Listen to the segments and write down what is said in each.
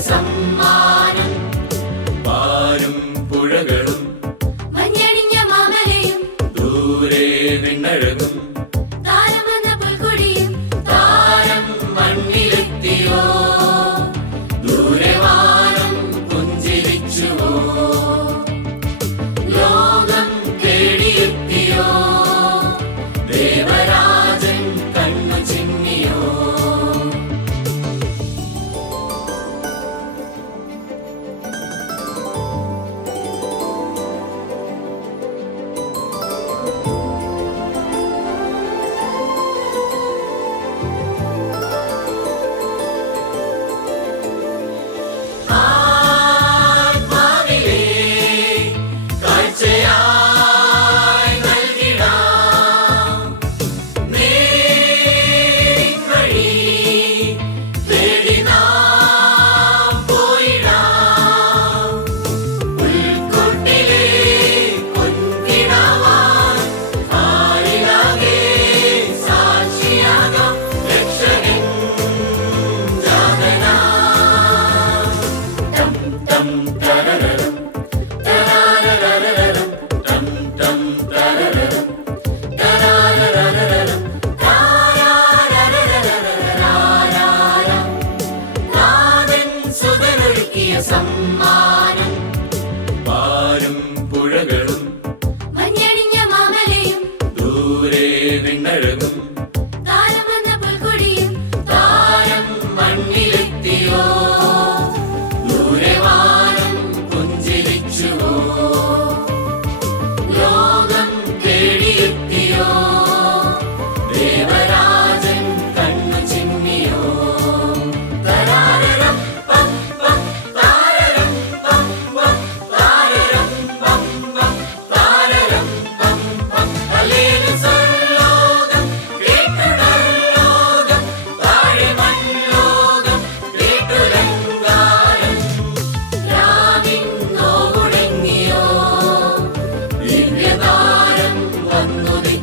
सम्मा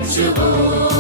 Shabbat.